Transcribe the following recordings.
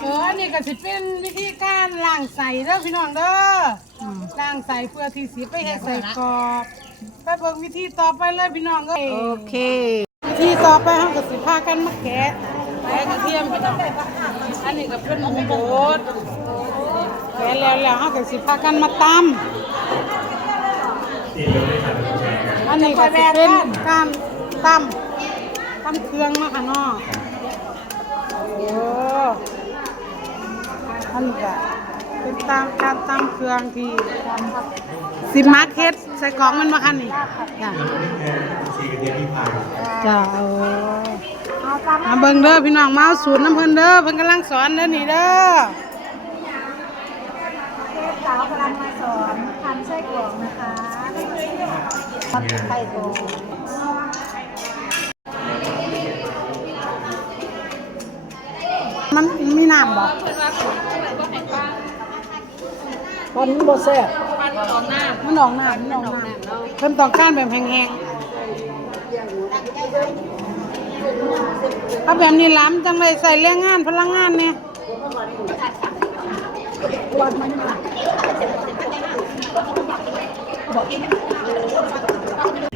เอออันนี้ก็สิเป็นวิธีการล้างใส่เด้อพี่น้องเด้ออล้างใส่เพื่อที่สิไปเฮ็ดใส่กรอบไปเบิ่งวิธีต่อไปเลยพี่น้องเอ้ยโอเค วิธีต่อไปเฮาก็สิพากันมาแกะแกะกระเทียมพี่น้องอันนี้ก็เป็นหมูบดแกะแล้วแล้วเฮาก็สิพากันมาตำอันนี้ก็สิเป็นการตำตำเครื่องเนาะค่ะเนาะโอ้ อันนี้ก็เป็นตามการตำเครื่องที่สิมาร์เก็ตใส่กล่องมันมาคันนี่จ้ะจ้าเออมาเบิ่งเด้อพี่น้องมาเอาสูตรน้ำเพิ่นเด้อเพิ่นกำลังสอนเด้อนี่เด้อสาวกำลังมาสอนทำไส้กรอกนะคะทำไส้กรอกมันมีน้ำบ่ ตอนนี้บ่แซ่บมันออกน้ำมันออกน้ำเพิ่นต้องการแบบแห้งๆเอาแบบนี้ล้ำจังเลยใส่แรงงานพลังงานเนี่ยต้อ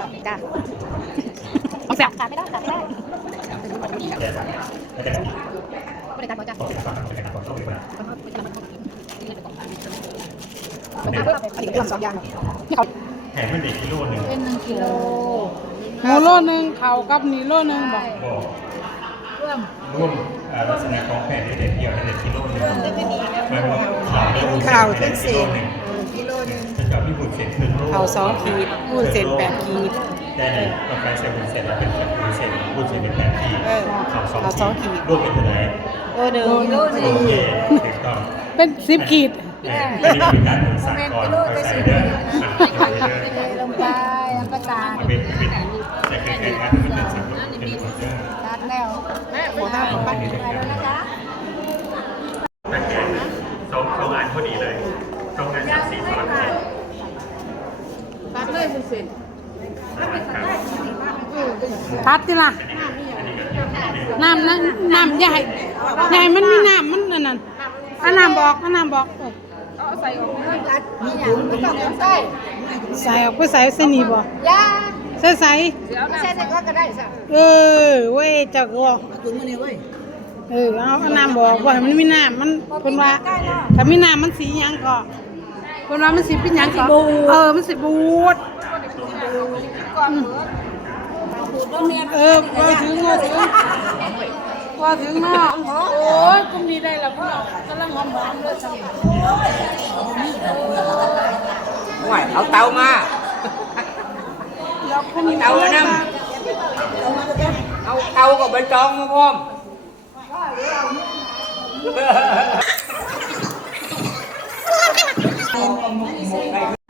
งแซ่บขาดไม่ได้ขาดไม่ได้บริการบริการอันนี้ก็ทำสองอย่างแถมเป็นอีกกิโลหนึ่งเป็นหนึ่งกิโลหมูโลนึงข้าวกับนี่โลนึงบ่บอกร่วมร่วมอ่าลักษณะของแผ่นที่เด็ดเดียวให้เด็ดกิโลหนึ่งมันข่าวได้บุญข่าวเส้เป็ นึ่งกิโลนึงจะจับที่บุญเส้นครึ่งโลข้าวสองขีดหมูเส้นแปดขีดได้เลยกาแฟเส้นบุญเส้นแล้วเป็นแปดบุญเส้นบุญเส้นเป็นแปดขีดเออข่าวสองข่าวสองขีดรวมเป็นเท่าไหร่โลหนึ่งกิโลหนึ่งโอเคถูกต้องเป็นสิบขีดอันนี้เป็นการถึงสากลเข้าใจเด้ออะเข้าใจเด้อลงไปน้ำตาลมันเป็นเป็นจะคล้ายๆกันมันเป็นสิ่งที่เป็นคนเด้อตัดแล้วโอ้หน้าผมไปแล้วนะคะตั้งใจสองสองอันพอดีเลยสองอันสามสี่สองอัน ตัดเลยคุณสิตัดติล่ะน้ำน้ำน้ำใหญ่ใหญ่มันมีน้ำมันนั่นน่ะอันน้ำบอกอันน้ำบอกเออตัดมีอย่างไม่ต้องใส่ใส่ออกไปใส่ใส่นี่บ่ยาใส่ใส่ใช่ใส่ก็ได้สักเออเว้ยจักบอกถึงมือนี้เว้ยเออเอาอันน้ำบอกว่าให้มันมีน้ำมันเพิ่นว่าถ้ามีน้ำมันสีหยังก็เพิ่นว่ามันสิเป็นหยังก็เออมันสิบูด เออว่าถึงว่าถึงว่าถึงเนาะโอ้ยกลุ่มนี้ได้แล้วพี่น้องกำลังหอมๆเลยจังห่วยเอาเตามาแล้วคนนี้เตาแล้วนะเอาเตากับใบตองมาพร้อมได้